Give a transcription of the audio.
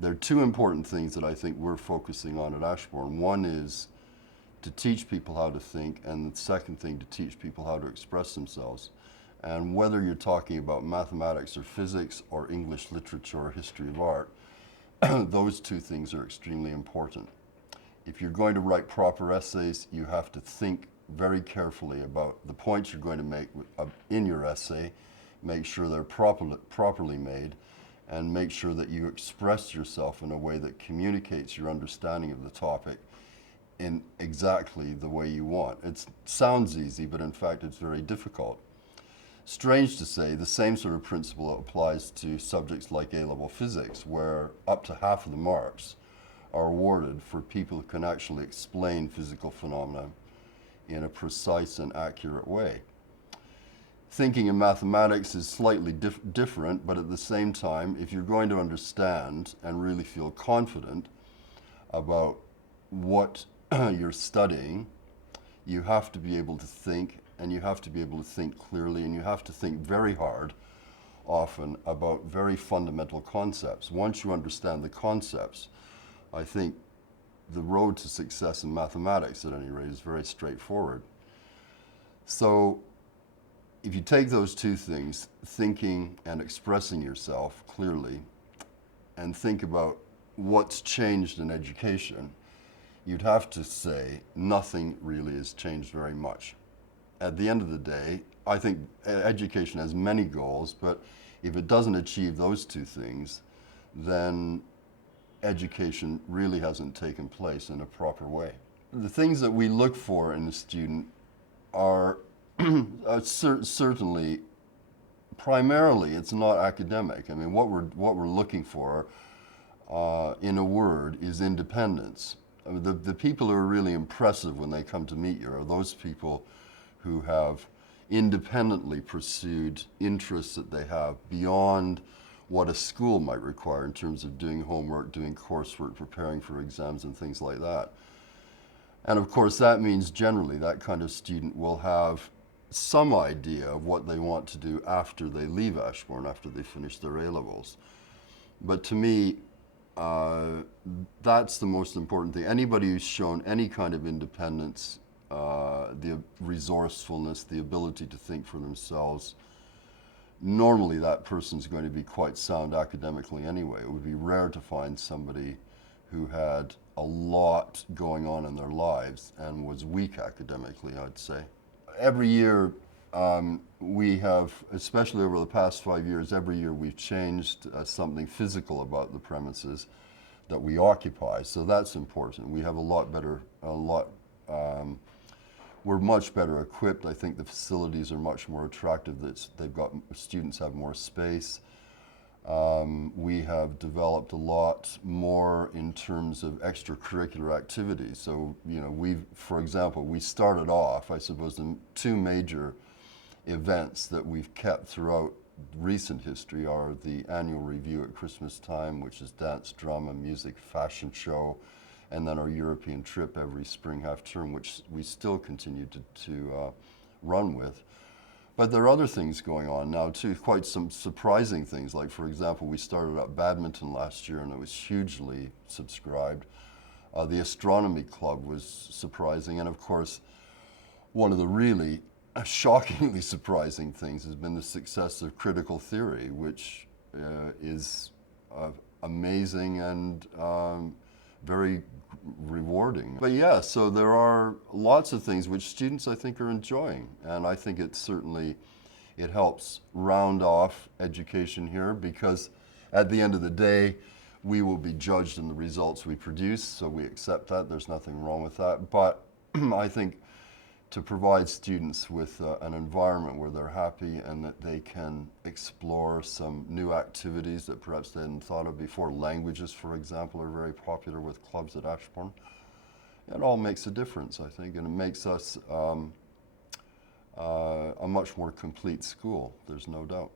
There are two important things that I think we're focusing on at Ashbourne. One is to teach people how to think, and the second thing, to teach people how to express themselves. And whether you're talking about mathematics or physics or English literature or history of art, those two things are extremely important. If you're going to write proper essays, you have to think very carefully about the points you're going to make in your essay, make sure they're properly made, and make sure that you express yourself in a way that communicates your understanding of the topic in exactly the way you want. It sounds easy, but in fact it's very difficult. Strange to say, the same sort of principle applies to subjects like A-level physics, where up to half of the marks are awarded for people who can actually explain physical phenomena in a precise and accurate way. Thinking in mathematics is slightly different, but at the same time, if you're going to understand and really feel confident about what you're studying, you have to be able to think, and you have to be able to think clearly, and you have to think very hard, often, about very fundamental concepts. Once you understand the concepts, I think the road to success in mathematics, at any rate, is very straightforward. So if you take those two things, thinking and expressing yourself clearly, and think about what's changed in education, you'd have to say nothing really has changed very much. At the end of the day, I think education has many goals, but if it doesn't achieve those two things, then education really hasn't taken place in a proper way. The things that we look for in a student are certainly, primarily, it's not academic. I mean, what we're looking for, in a word, is independence. I mean, the people who are really impressive when they come to meet you are those people who have independently pursued interests that they have beyond what a school might require in terms of doing homework, doing coursework, preparing for exams and things like that. And of course that means generally that kind of student will have some idea of what they want to do after they leave Ashbourne, after they finish their A-levels. But to me, that's the most important thing. Anybody who's shown any kind of independence, the resourcefulness, the ability to think for themselves, normally that person's going to be quite sound academically anyway. It would be rare to find somebody who had a lot going on in their lives and was weak academically, I'd say. Every year we have, especially over the past 5 years, every year we've changed something physical about the premises that we occupy, so that's important. We have we're much better equipped. I think the facilities are much more attractive. Students have more space. We have developed a lot more in terms of extracurricular activities. So, you know, for example, we started off, I suppose, the two major events that we've kept throughout recent history are the annual review at Christmas time, which is dance, drama, music, fashion show, and then our European trip every spring half-term, which we still continue to run with. But there are other things going on now too, quite some surprising things, like for example, we started up badminton last year and it was hugely subscribed. The astronomy club was surprising, and of course, one of the really shockingly surprising things has been the success of critical theory, which is amazing and very rewarding. But yeah, so there are lots of things which students I think are enjoying, and I think it helps round off education here, because at the end of the day we will be judged in the results we produce, so we accept that, there's nothing wrong with that. But I think to provide students with an environment where they're happy and that they can explore some new activities that perhaps they hadn't thought of before. Languages, for example, are very popular with clubs at Ashbourne. It all makes a difference, I think, and it makes us a much more complete school, there's no doubt.